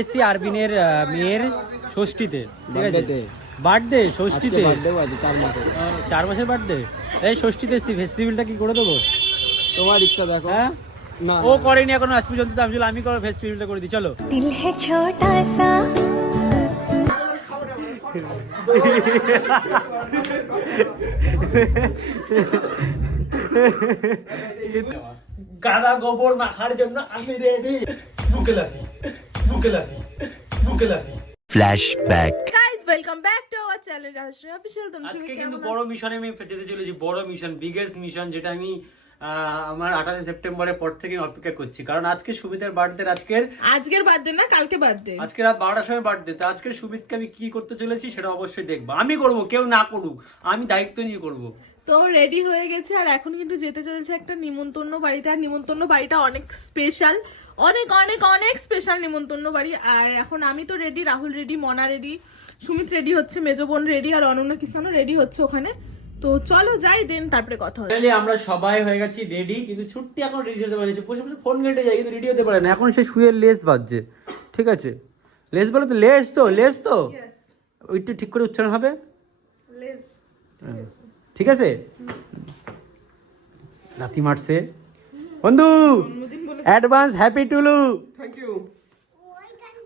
AC আরবিনের মেয়ের ষষ্ঠীতে ঠিক আছে? বার্থডে ষষ্ঠীতে। চার মাসের। বার্থডে এই ষষ্ঠীতে এসেছি ফেস্টিভ্যালটা কি করে দেবো? তোমার ইচ্ছা দেখো। হ্যাঁ? ও করেনি এখন আজ পর্যন্ত আমি আমি করে ফেস্টিভ্যালটা করে দিই? চলো। দিল সা। গাদা গোবর মাখার জন্য আমি রেডি বুকে লাতি বুকে লাতি বুকে লাতি Flashback. Guys welcome back to our channel রাষ্ট্রীয় অফিসিয়াল তুমি আজকে কিন্তু বড় মিশনে আমি যেতে চলেছি বড় মিশন বিগেস্ট মিশন যেটা আমি আহ, আমার আঠাশে সেপ্টেম্বরের পর থেকে অপেক্ষা করছি। কারণ আজকে সুবিধার বার্থডে আজকের আজকের বার্থডে না কালকে বার্থডে আজকে রাত বারোটার সময় বার্থডে তো আজকে সুবিধকে আমি কি করতে চলেছি সেটা অবশ্যই দেখব। আমি করব কেউ না করুক আমি দায়িত্ব নিয়ে করব। তো রেডি হয়ে গেছে। আর এখন কিন্তু যেতে চলেছে একটা নিমন্ত্রণ বাড়িতে। আর নিমন্ত্রণ বাড়িটা অনেক স্পেশাল অনেক অনেক অনেক স্পেশাল নিমন্ত্রণ বাড়ি। আর এখন আমি তো ready Rahul ready Mona ready Sumit ready হচ্ছে মেজো বোন রেডি আর অনন্য কিষানও রেডি হচ্ছে ওখানে। তো চলো যাই দেন তারপরে কথা হবে। আমরা সবাই হয়ে গেছি রেডি কিন্তু ছুটি এখন রেডি হতে পারেনি। বসে বসে ফোন ঘেটে যায় কিন্তু রেডি হতে পারে না। এখন সে শুয়ে লেস বাজছে। ঠিক আছে? লেস বলে তো লেস তো লেস তো? ওইটা ঠিক করে উচ্চারণ হবে? হ্যাঁ। ঠিক আছে? নাতি মারছে। বন্ধু advance happy Tulu. Thank you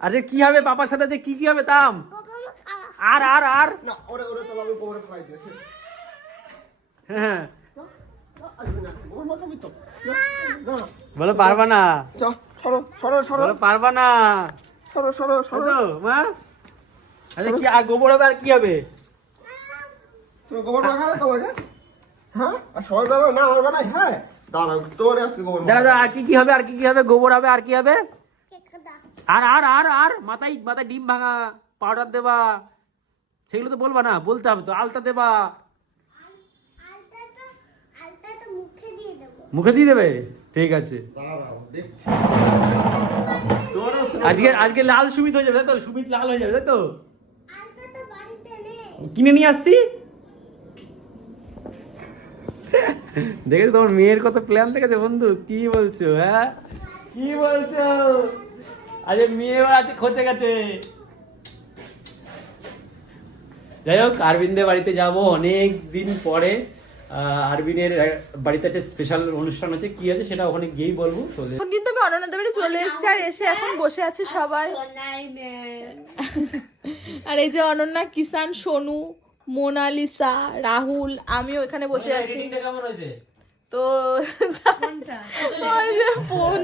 আরে কি হবে পাপার সাথে যে কি কি হবে তাম? আর আর আর। হ্যাঁ। বলো পারবা না? সরো সরো সরো। বলো পারবা না? সরো সরো সরো। মা। আরে কি আর গোবর হবে আর কি হবে? গোবর হ্যাঁ? আর সবাই দাঁড়াও না আমার বেলায় হ্যাঁ? দাঁড়াও তোমার আজকে গোবর দাঁড়া দাঁড়া আর কি কি হবে আর কি কি হবে? গোবর হবে আর কি হবে? আর আর আর আর মাথায় মাথায় ডিম ভাঙা পাউডার দেবা। সেগুলো তো বলবা না বলতে হবে তো আলতা দেবা। মুখে দিয়ে দেবো। মুখে দিয়ে দেবে? ঠিক আছে। দাঁড়াও আজকে আজকে লাল সুমিত হয়ে যাবে তাই তো সুমিত লাল হয়ে যাবে তাই তো আলতাটা বাড়িতে নেই কিনে নিয়ে আসছি? দেখেছ তোমার মেয়ের কত প্ল্যান দেখেছ বন্ধু? কি বলছো হ্যাঁ? কি বলছো? আরে মেয়েও আছে খোঁজে গেছে। যাই হোক আরবিন্দের বাড়িতে যাব। অনেক দিন পরে আহ, আরবিনের বাড়িতে একটা স্পেশাল অনুষ্ঠান আছে কি আছে সেটা ওখানে গিয়েই বলব চলে এখন কিন্তু আমি অনন্যাদের বাড়ি চলে এসেছি আর এসে এখন বসে আছে সবাই। আর এই যে অনন্যা কিষান সোনু মোনালিসা রাহুল আমিও এখানে বসে আছি। তো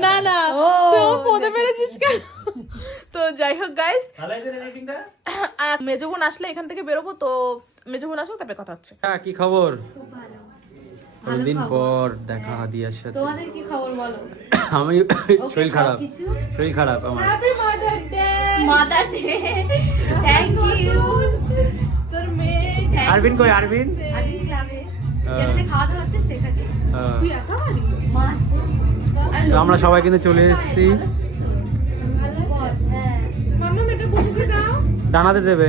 না না। পদে পেরেছিস কেন? তো যাই হোক গাইস মেজো বোন আসলে এখান থেকে বেরোবো তো মেজো বোন আসো তারপরে কথা হচ্ছে। হ্যাঁ কি খবর? অনেকদিন পর দেখা দিয়ার সাথে। তোমাদের কি খবর বলো? আমি শরীর খারাপ। শরীর খারাপ আমার। Happy mother day mother day thank you তোর মেয়ে thank আরবিন কই আরবিন? আরবিন ক্লাবে। হ্যাঁ। যেখানে খাওয়া দাওয়া হচ্ছে সেখানে। তুই একা বাড়ি? মা তো আমরা সবাই কিন্তু চলে এসেছি। হ্যাঁ ডানাতে দেবে।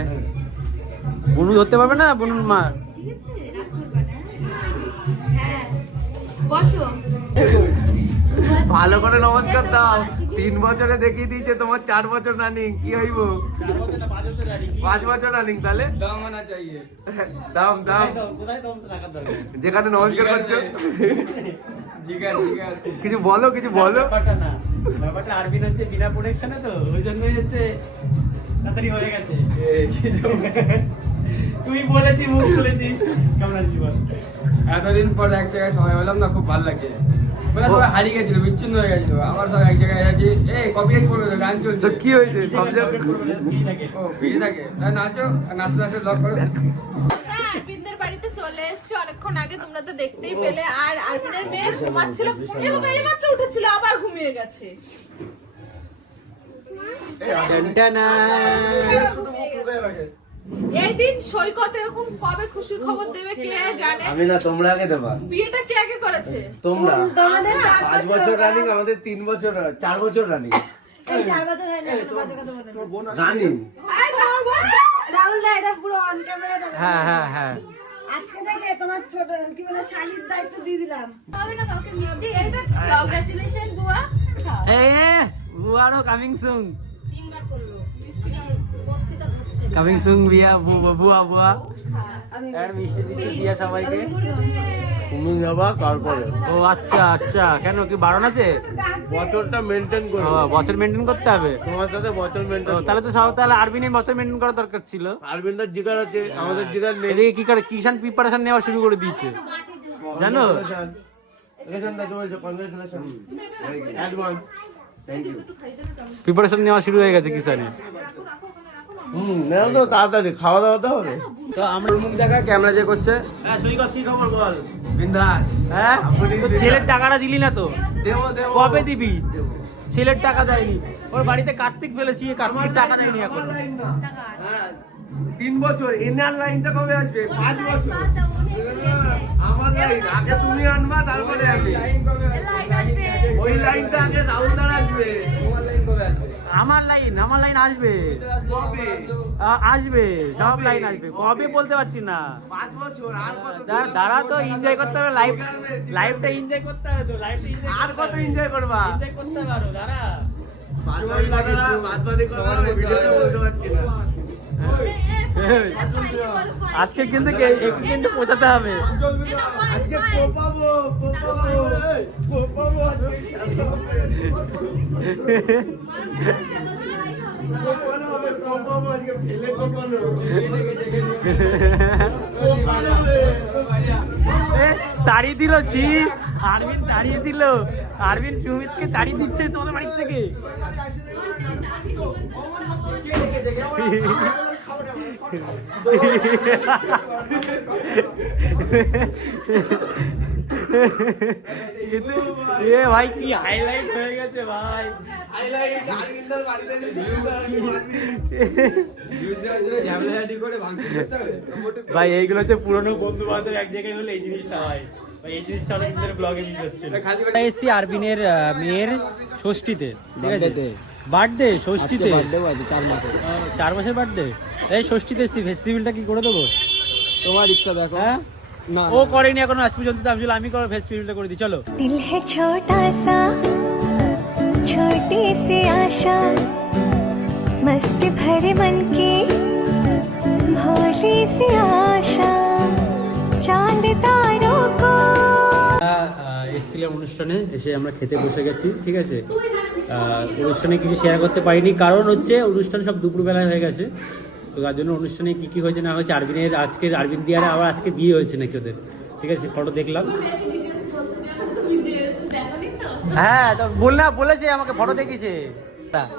বুনু ধরতে পারবে না বুনুর মা? হ্যাঁ ভালো করে নমস্কার দাও। তিন বছরে দেখিয়ে দিয়েছে, তোমার চার বছর রানিং কি হইব? পাঁচ বছর রানিং তাহলে? দাম দাম। যেখানে নমস্কার করছ। কিছু বলো কিছু বলো। ব্যাপারটা আরবিন হচ্ছে বিনা প্রোটেকশনে তো ওই জন্যই হচ্ছে তাড়াতাড়ি হয়ে গেছে তুই বলেছি মুখ খুলেছি কেমন আছিস এতদিন পর এক জায়গায় সবাই হলাম না, খুব ভালো লাগছে সবাই হারিয়ে গেছিল বিচ্ছিন্ন হয়ে গেছিল। আবার সব এক জায়গায় আছি এই কপিরাইট করবে তো গান চলছে। তো কি হয়েছে? সব জায়গায় ও ফ্রি থাকে। তাই নাচো আর নাচতে নাচতে লক করো। হ্যাঁ, আরবিনদের বাড়িতে চলে এসেছি। অনেকক্ষণ আগে তোমরা তো দেখতেই পেলে আর আরবিনের মেয়ে ঘুমাচ্ছিল। এবং এই উঠেছিল আবার ঘুমিয়ে গেছে। সৈকত এরকম কবে খুশির খবর দেবে কে জানে? আমি না তোমরা আগে দেবা। বিয়েটা কে আগে করেছে? তোমরা। পাঁচ বছর রানিং আমাদের তিন বছর চার বছর রানিং এই চার বছর না ছোট বাচ্চা কথা বলে রানিং রাহুল দা এটা পুরো অন ক্যামেরা হ্যাঁ হ্যাঁ হ্যাঁ। আজকে থেকে তোমার ছোট কি বলে শালির দায়িত্ব দিয়ে দিলাম। তবে না কাউকে মিষ্টি এটা কংগ্রাচুলেশন বুয়া। এ বুয়ারও কামিং সুন তিনবার কামিং সুং বিয়া বু- বুয়া বুয়া আর মিষ্টি দিতে দিয়া সবাইকে। তুমি যাবা তারপরে। ও আচ্ছা আচ্ছা। কেন কি বারণ আছে? বছরটা মেনটেন করো। বছর মেনটেন করতে হবে? তোমার সাথে বছর মেনটেন তাহলে তো সব তাহলে আরবিনে বছর মেনটেন করা দরকার ছিল। আরবিন্দার জিগার আছে আমাদের জিগার নেই। এদিকে কি করে কিষান প্রিপারেশন নেওয়া শুরু করে দিয়েছে। জানো? প্রিপারেশন নেওয়া শুরু হয়ে গেছে কিষানে হুম নেও তো তাড়াতাড়ি খাওয়া দাওয়া তো হবে। তো আমরা মুখ দেখা ক্যামেরা যে করছে। হ্যাঁ সৈকত কি খবর বল? বিন্দাস। হ্যাঁ? ছেলের টাকাটা দিলি না তো। দেবো দেবো। কবে দিবি? ছেলের টাকা দেয়নি। ওর বাড়িতে কার্তিক ফেলেছি কার্তিক টাকা দেয়নি এখন। হ্যাঁ, তিন বছর ইনার লাইনটা কবে আসবে? পাঁচ বছর। আমার লাইন। আগে তুমি আনবা তারপরে আমি। ওই লাইনটা আগে রাহুল দার আসবে। আমার লাইন আমার লাইন আসবে। আসবে সব লাইন আসবে। কবে? বলতে পারছি না। দাঁড়া- তো এনজয় করতে হবে লাইফ লাইফটা এনজয় করতে হবে তো আর কত এনজয় করবা? এনজয় করতে পারো দাঁড়া। বাদ বাদ কথাটা বাদ বাদ কথা ভিডিওতে বলতে পারছি না। আজকে কিন্তু কে- একটু কিন্তু পৌঁছাতে হবে। তাড়িয়ে দিল ছি। আরবিন তাড়িয়ে দিল। আরবিন সুমিতকে তাড়িয়ে দিচ্ছে তোমাদের বাড়ির থেকে। কিন্তু এ ভাই কি হাইলাইট হয়ে গেছে ভাই হাইলাইট আরবিন্দার বাড়িতে। ভাই এইগুলো হচ্ছে পুরনো বন্ধু বান্ধব এক জায়গায় হলে এই জিনিসটা হয়। এসছি আরবিনের মেয়ের ষষ্ঠীতে ঠিক আছে? বার্থডে ষষ্ঠীতে আহ, চার মাসের বার্থডে এই ষষ্ঠীতে এসছি ফেস্টিভ্যালটা কি করে দেবো তোমার ইচ্ছা দেখো হ্যাঁ না ও করেনি এখন আজ পর্যন্ত আমি বললাম, আমি করে ফেস্টিভ্যালটা করে দিই চলো दिल है छोटा सा छोटी सी आशा मस्ती भरे मन की भोली सी आशा चांद तारों को এসেছিলাম অনুষ্ঠানে এসে আমরা খেতে বসে গেছি ঠিক আছে আহ, অনুষ্ঠানে কিছু শেয়ার করতে পারিনি। কারণ হচ্ছে অনুষ্ঠান সব দুপুরবেলায় হয়ে গেছে। তো তার জন্য অনুষ্ঠানে কী কী হয়েছে না হয়েছে আরবিনের আজকে আরবিন দিয়ারে আবার আজকে বিয়ে হয়েছে নাকি ওদের। ঠিক আছে ফটো দেখলাম। হ্যাঁ তো বল না বলেছে আমাকে ফটো দেখিয়েছে।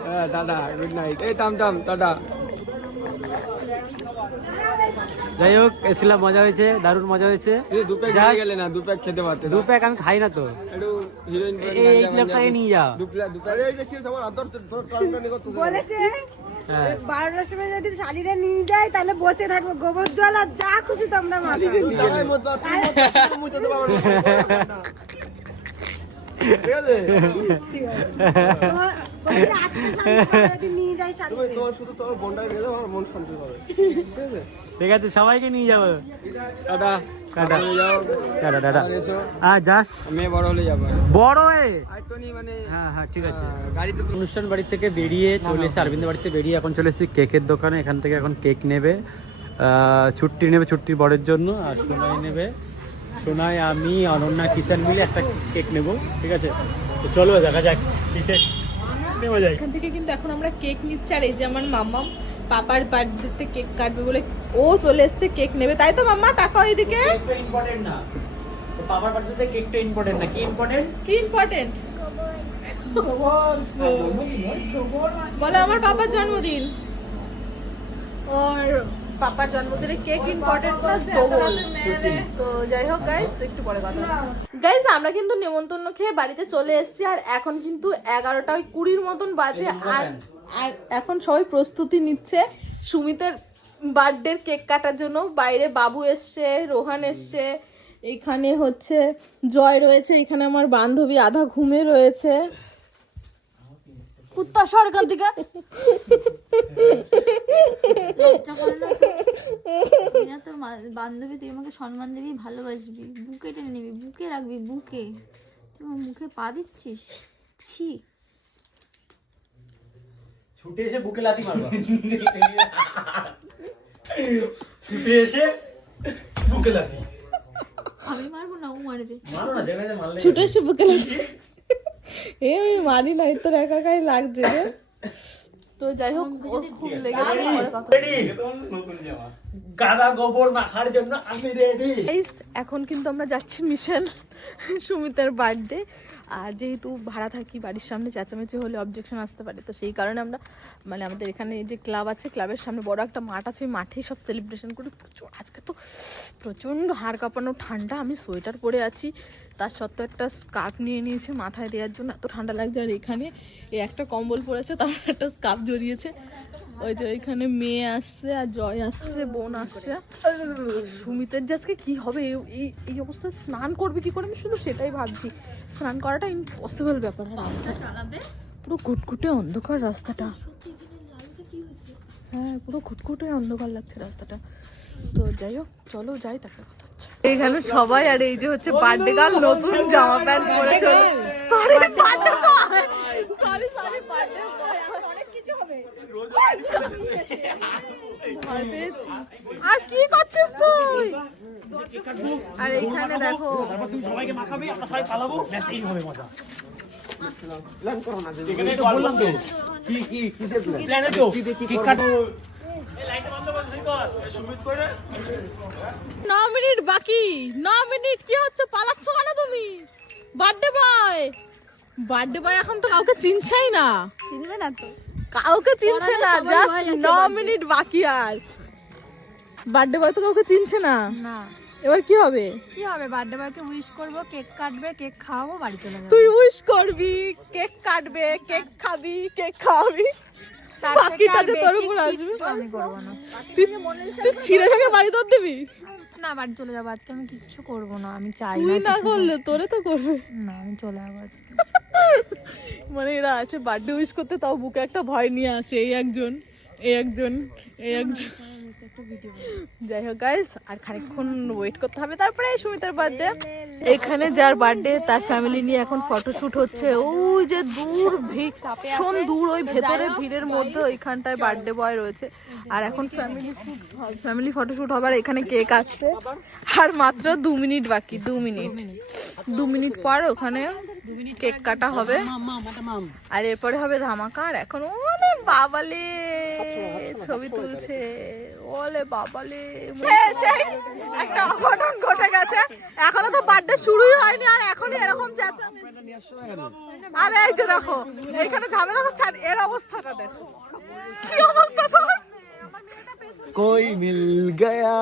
হ্যাঁ, টাটা গুড নাইট এই টাম টাম টাটা যাই হোক এসেছিলাম মজা হয়েছে দারুণ মজা হয়েছে। দু প্যাক Just- গেলে না দু প্যাক খেতে পারতে দু প্যাক আমি খাই না তো। একটু হিরোইন এই- এই লোকটাকে নিয়ে যাও। দু প্যাক দু প্যাক বলেছে। হ্যাঁ। বারোটার সময় যদি শালিরা নিয়ে যায় তাহলে বসে থাকব। গোবর জল আর যা খুশি তোমরা নিয়ে যায় শালিরা ঠিক আছে সবাইকে নিয়ে যাব। টাটা। টাটা। Tata tata. আর যাস। মেয়ে বড় হলে যাব। বড় হয়ে? আর তো নি মানে হ্যাঁ হ্যাঁ ঠিক আছে। গাড়িতে অনুষ্ঠান বাড়ি থেকে বেরিয়ে চলে এসে অরবিন্দ বাড়িতে বেরিয়ে এখন চলে এসেছি কেকের দোকানে। এখান থেকে এখন কেক নেবে। আহ, ছুটি নেবে ছুটির বরের জন্য আর সোনাই নেবে। সোনাই আমি অনন্যা কিষান মিলে একটা কেক নেব ঠিক আছে? তো চলো দেখা যাক কি কেক নেওয়া যায়। এখান থেকে কিন্তু এখন আমরা কেক নিচ্ছি আর এই যে আমার মাম্মা পাপার বার্থডেতে কেক কাটবে বলে ও চলে এসছে কেক নেবে। তাই তো মাম্মা? তাকাও এদিকে। ইম্পর্টেন্ট না। তো বাবার কেকটা ইম্পর্টেন্ট না? কি ইম্পর্টেন্ট কি ইম্পর্টেন্ট বলো আমার পাপার জন্মদিন। ওর পাপার জন্মদিনে কেক ইম্পর্টেন্ট প্লাস তো যাই হোক গাইস একটু পরে কথা গাইস আমরা কিন্তু নেমন্তন্ন খেয়ে বাড়িতে চলে এসেছি আর এখন কিন্তু এগারোটা কুড়ির মতন বাজে আর আর এখন সবাই প্রস্তুতি নিচ্ছে সুমিতের বার্থডের কেক কাটার জন্য। বাইরে বাবু এসছে রোহান এসছে এখানে হচ্ছে জয় রয়েছে এখানে আমার বান্ধবী আধা ঘুমে রয়েছে। কুত্তা সরকার দিকে? তোর বান্ধবী তুই আমাকে সম্মান দিবি ভালোবাসবি। বুকে টেনে নিবি বুকে রাখবি বুকে। তুই আমার মুখে পা দিচ্ছিস? ছি। ছুটে এসে বুকে লাথি মারবা। ছুটে এসে বুকে লাথি। আমি মারবো না ও মারবে। মারো না যেখানে মারলে ছুটে এসে বুকে লাগছে এ আমি মারি নাই তোর একা একাই লাগছে রে। তো যাই হোক ও খুব লেগেছে পরে কথা রেডি। গাদা গোবর মাখার জন্য আমি রেডি এখন কিন্তু আমরা যাচ্ছি মিশন সুমিতার বার্থডে আর যেহেতু ভাড়া থাকি, বাড়ির সামনে চেঁচামেচি হলে অবজেকশন আসতে পারে, তো সেই কারণে আমরা মানে আমাদের এখানে যে ক্লাব আছে ক্লাবের সামনে বড় একটা মাঠ আছে, ওই মাঠেই সব সেলিব্রেশন করি। আজকে তো প্রচণ্ড হাড় কাঁপানো ঠান্ডা, আমি সোয়েটার পরে আছি। তার সত্ত্বেও একটা স্কার্ফ নিয়ে নিয়েছে মাথায় দেওয়ার জন্য, এত ঠান্ডা লাগছে। আর এখানে এই একটা কম্বল পরেছে তার একটা স্কার্ফ জড়িয়েছে। ওই যে ওইখানে মেয়ে আসছে আর জয় আসছে বোন আসছে। সুমিতের যে আজকে কি হবে এই- এই অবস্থায় স্নান করবে কি করে আমি শুধু সেটাই ভাবছি। স্নান করাটা ইম্পসিবল ব্যাপার আর রাস্তা চালাবে? পুরো ঘুটঘুটে অন্ধকার রাস্তাটা। হ্যাঁ পুরো ঘুটঘুটে অন্ধকার লাগছে রাস্তাটা। তো যাই হোক চলো যাই তারপরে কথা হচ্ছে। এখানে সবাই আর এই যে হচ্ছে বার্থডে গার্ল নতুন জামা প্যান্ট পরেছে sorry birthday sorry sorry birthday boy অনেক কিছু হবে ভয় পেয়েছি। আর কি করছিস তুই? আর এইখানে দেখো। তুমি সবাইকে মাখাবে আমরা সবাই পালাবো। ব্যাস এই হবে মজা। এখানে তো বললাম তো কি কি কিসের প্ল্যান প্ল্যানে তো কেক কাটো ন মিনিট বাকি। ন মিনিট কি হচ্ছে? পালাচ্ছ কেন তুমি? বার্থডে বয় বার্থডে বয় এখন তো কাউকে চিনছেই না। চিনবে না তো। কাউকে চিনছে না জাস্ট ভয় লাগছে ন মিনিট বাকি আর। বার্থডে বয় তো কাউকে চিনছে না? না। এবার কি হবে? কি হবে? বার্থডে বয়কে উইশ করব কেক কাটবে কেক খাওয়াবো বাড়ি চলে যাব। তুই উইশ করবি কেক কাটবে কেক খাবি কেক খাওয়াবি। বাকিটা যে তোর উপর আসবে। আমি করব না। তুই তুই ছিঁড়ে ভেঙে বাড়ি তোর দিবি? না বাড়ি চলে যাব। আজকে আমি কিচ্ছু করব না। আমি চাই তুই না করলে তোরে তো করবে। না আমি চলে যাব আজকে। মানে এরা আসে বার্থডে উইশ করতে তাও বুকে একটা ভয় নিয়ে আসে এই একজন এই একজন এই একজন। যাই হোক গাইস আর খানিকক্ষণ ওয়েট করতে হবে তারপরে সুমিতার বার্থডে এখানে যার বার্থডে তার ফ্যামিলি নিয়ে এখন ফটোশুট হচ্ছে। ওই যে দূর ভীষণ দূর ওই ভেতরে ভিড়ের মধ্যে ওইখানটায় বার্থডে বয় রয়েছে। আর এখন ফ্যামিলি ফ্যামিলি ফটোশুট হবে আর এখানে কেক আসছে। আর মাত্র দু মিনিট বাকি দু মিনিট। দু মিনিট পর ওখানে কেক কাটা হবে। আর এরপরে হবে ধামাকা আর এখন ওলে বাবালে ছবি তুলছে। ওলে বাবালে সেই একটা অঘটন ঘটে গেছে। এখনও তো বার্থডে শুরুই হয়নি আর এখনই এরকম চেঁচামেচি। আরে এই যে দেখো এখানে ঝামেলা হচ্ছে আর এর অবস্থাটা দেখো। কি অবস্থা তো কই মিল গয়া?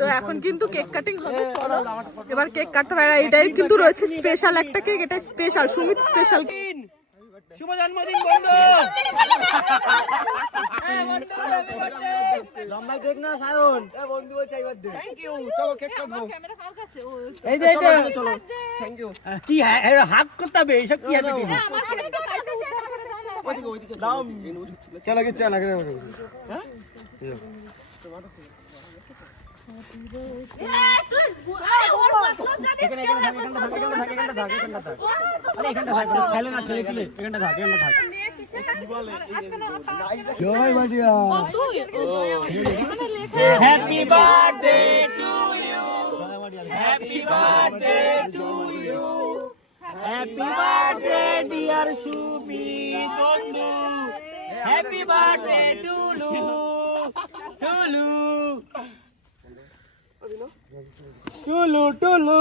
তো এখন কিন্তু কেক কাটিং হবে চলো। এবার কেক কাটতে পারে এটাই কিন্তু রয়েছে স্পেশাল একটা কেক এটা স্পেশাল সুমিত স্পেশাল শুভ জন্মদিন বন্ধু। লম্বাই কেক না সায়ন? বন্ধু বলছে এইবার থ্যাংক ইউ চলো কেক কাটবো। এই যে এই যে। চলো থ্যাংক ইউ কি হ্যাঁ হাক করতে হবে এইসব কি হ্যাপি ওইদিকে ওইদিকে দাও। চলা কি চলা করে হ্যাঁ? এখানে এখানে থাক এখানটা থাক এখানটা থাক এখানটা থাক এখানটা থাক আরে এখানটা থাক খেলে না খেলে খেলে এখানটা থাক এখানটা থাক Joy Bhatia happy birthday to you happy birthday to you happy birthday dear Sumit বন্ধু হ্যাপি বার্থডে টুলু টুলু টুলু টুলু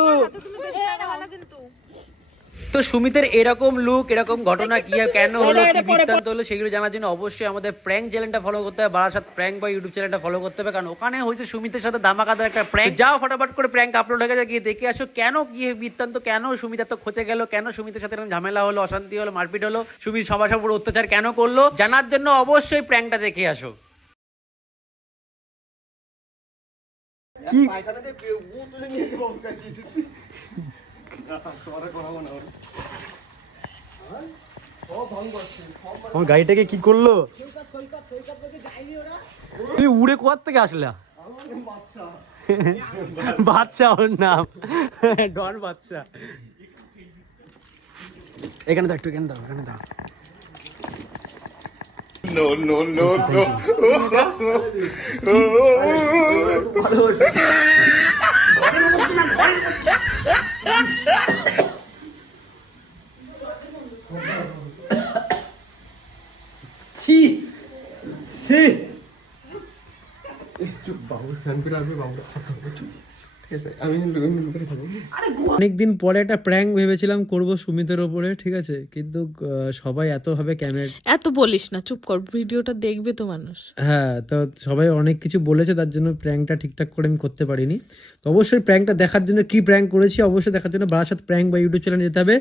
তো সুমিতের এরকম লুক এরকম ঘটনা কি আর কেন হলো কি বৃত্তান্ত হলো সেগুলো জানার জন্য অবশ্যই আমাদের প্র্যাঙ্ক চ্যানেলটা ফলো করতে হবে বারাসাত প্র্যাঙ্ক বা ইউটিউব চ্যানেলটা ফলো করতে হবে কারণ ওখানে হয়েছে সুমিতের সাথে ধামাকাদার একটা প্র্যাঙ্ক যাও ফটাফট করে প্র্যাঙ্ক আপলোড হয়ে গেছে গিয়ে দেখে আসো কেন কি বৃত্তান্ত কেন সুমিত এত খোঁচে গেল কেন সুমিতের সাথে এরকম ঝামেলা হলো অশান্তি হলো মারপিট হলো সুমিত সবার সবার উপর অত্যাচার কেন করল জানার জন্য অবশ্যই প্র্যাঙ্কটা দেখে আসো। কি? আমার গাড়িটাকে কি করল? তুই উড়ে কোয়ার থেকে আসলা? বাচ্চা ওর নাম। ডন বাচ্চা এখানে দাও একটু এখানে দাও এখানে দাও। ছি অনেকদিন পরে একটা প্র্যাঙ্ক ভেবেছিলাম করব সুমিতের ওপরে ঠিক আছে? কিন্তু সবাই এত ভাবে ক্যামেরা এত বলিস না চুপ কর ভিডিওটা দেখবে তো মানুষ। হ্যাঁ তো সবাই অনেক কিছু বলেছে তার জন্য প্র্যাঙ্কটা ঠিকঠাক করে আমি করতে পারিনি। তো অবশ্যই প্র্যাঙ্কটা দেখার জন্য কি প্র্যাঙ্ক করেছি অবশ্যই দেখার জন্য বারাসাত প্র্যাঙ্ক বা ইউটিউব চ্যানেল যেতে হবে।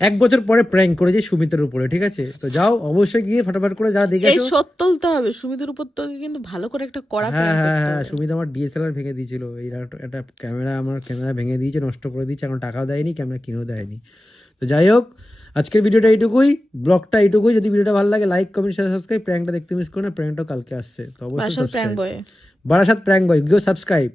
এক বছর পরে প্র্যাঙ্ক করেছি সুমিতের উপরে ঠিক আছে? তো যাও অবশ্যই গিয়ে ফটাফট করে যা দেখে এই এসো। সত তুলতে হবে সুমিতের উপর তো কিন্তু ভালো করে একটা কড়া হ্যাঁ হ্যাঁ হ্যাঁ সুমিত আমার ডিএসএলআর ভেঙে দিয়েছিল। এই একটা- ক্যামেরা আমার ক্যামেরা ভেঙে দিয়েছে নষ্ট করে দিয়েছে এখন টাকাও দেয়নি ক্যামেরা কিনেও দেয়নি। তো যাই হোক আজকের ভিডিওটা এইটুকুই ব্লগটা এইটুকুই। যদি ভিডিওটা ভালো লাগে লাইক কমেন্ট শেয়ার সাবস্ক্রাইব প্র্যাঙ্কটা দেখতে মিস করো না প্র্যাঙ্কটাও কালকে আসছে। তো অবশ্যই প্র্যাঙ্ক বারাসাত প্র্যাঙ্ক বয় গিয়ে সাবস্ক্রাইব